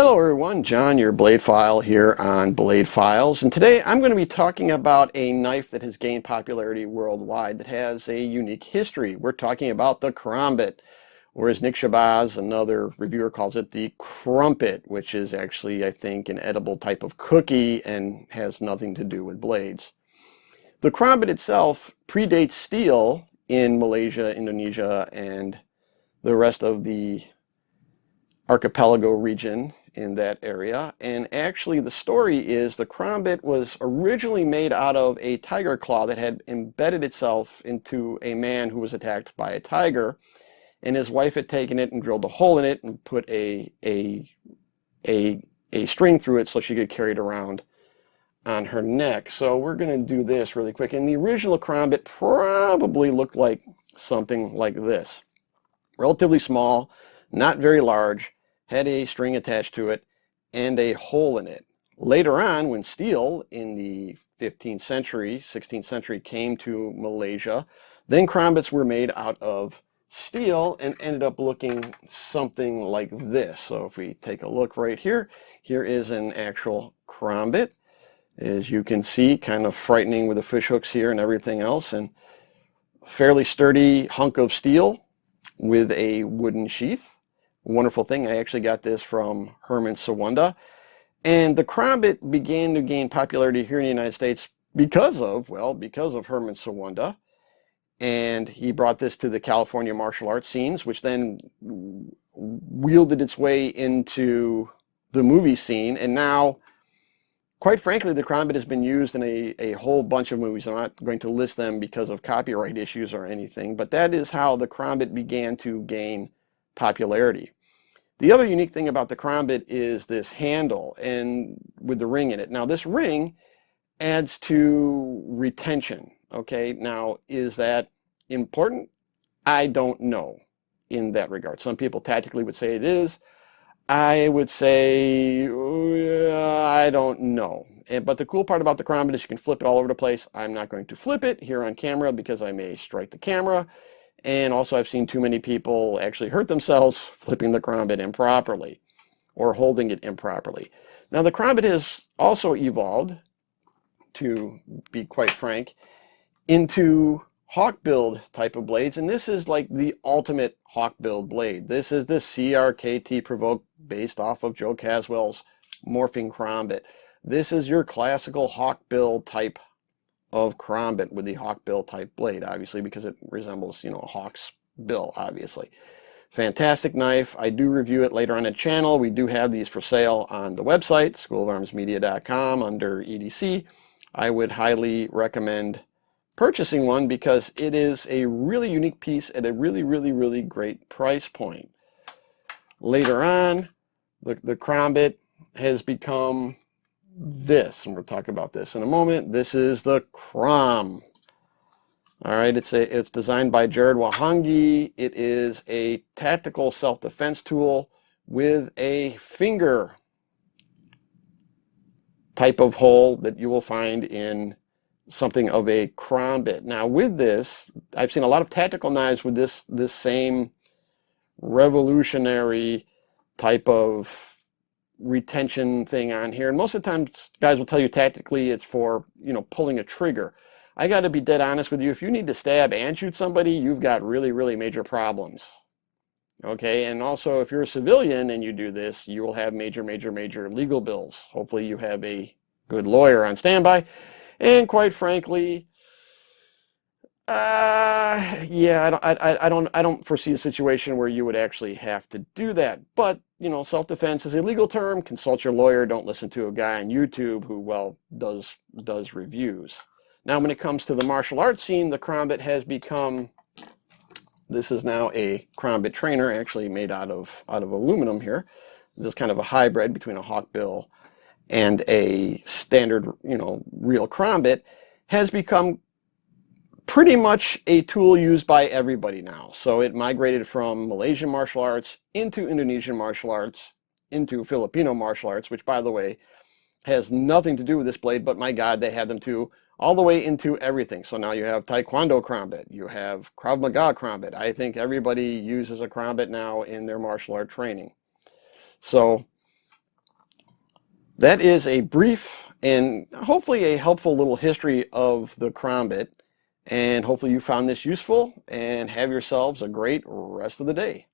Hello everyone, John, your blade file here on Blade Files, and today I'm going to be talking about a knife that has gained popularity worldwide that has a unique history. We're talking about the Kerambit, or as Nick Shabazz, another reviewer, calls it, the Crumpet, which is actually, I think, an edible type of cookie and has nothing to do with blades. The Kerambit itself predates steel in Malaysia, Indonesia, and the rest of the archipelago region in that area. And actually the story is the Kerambit was originally made out of a tiger claw that had embedded itself into a man who was attacked by a tiger, and his wife had taken it and drilled a hole in it and put a string through it so she could carry it around on her neck. So we're going to do this really quick. And the original Kerambit probably looked like something like this. Relatively small, not very large, had a string attached to it and a hole in it. Later on, when steel in the 15th century, 16th century came to Malaysia, then Kerambits were made out of steel and ended up looking something like this. So if we take a look right here, here is an actual Kerambit. As you can see, kind of frightening with the fish hooks here and everything else, and fairly sturdy hunk of steel with a wooden sheath. Wonderful thing. I actually got this from Herman Sawanda. And the Kerambit began to gain popularity here in the United States because of Herman Sawanda. And he brought this to the California martial arts scenes, which then wielded its way into the movie scene. And now, quite frankly, the Kerambit has been used in a whole bunch of movies. I'm not going to list them because of copyright issues or anything, but that is how the Kerambit began to gain popularity. The other unique thing about the Kerambit is this handle and with the ring in it. Now this ring adds to retention. Okay, now is that important? I don't know in that regard. Some people tactically would say it is. I would say I don't know. But the cool part about the Kerambit is you can flip it all over the place. I'm not going to flip it here on camera because I may strike the camera. And also I've seen too many people actually hurt themselves flipping the Kerambit improperly or holding it improperly. Now the Kerambit has also evolved, to be quite frank, into hawk-billed type of blades, and this is like the ultimate hawk-billed blade. This is the CRKT Provoke based off of Joe Caswell's morphing Kerambit. This is your classical hawk-bill type of Kerambit with the hawk-bill type blade, obviously, because it resembles, a hawk's bill, obviously. Fantastic knife. I do review it later on the channel. We do have these for sale on the website, schoolofarmsmedia.com, under EDC. I would highly recommend purchasing one because it is a really unique piece at a really, really, really great price point. Later on, the Kerambit has become this, and we'll talk about this in a moment. This is the Kram. All right, it's designed by Jared Wahangi. It is a tactical self-defense tool with a finger type of hole that you will find in something of a Kerambit. Now with this, I've seen a lot of tactical knives with this same revolutionary type of retention thing on here, and most of the time guys will tell you tactically it's for pulling a trigger. I got to be dead honest with you. If you need to stab and shoot somebody, you've got really, really major problems. Okay, and also if you're a civilian and you do this, you will have major, major, major legal bills. Hopefully you have a good lawyer on standby. And quite frankly, yeah, I don't foresee a situation where you would actually have to do that. But self-defense is a legal term. Consult your lawyer. Don't listen to a guy on YouTube who, does reviews. Now, when it comes to the martial arts scene, the Kerambit has become. This is now a Kerambit trainer, actually made out of aluminum here. This is kind of a hybrid between a hawkbill and a standard, real Kerambit. Has become pretty much a tool used by everybody now. So it migrated from Malaysian martial arts into Indonesian martial arts, into Filipino martial arts, which, by the way, has nothing to do with this blade, but my God, they have them too, all the way into everything. So now you have Taekwondo Kerambit, you have Krav Maga Kerambit. I think everybody uses a Kerambit now in their martial art training. So that is a brief and hopefully a helpful little history of the Kerambit. And hopefully you found this useful, and have yourselves a great rest of the day.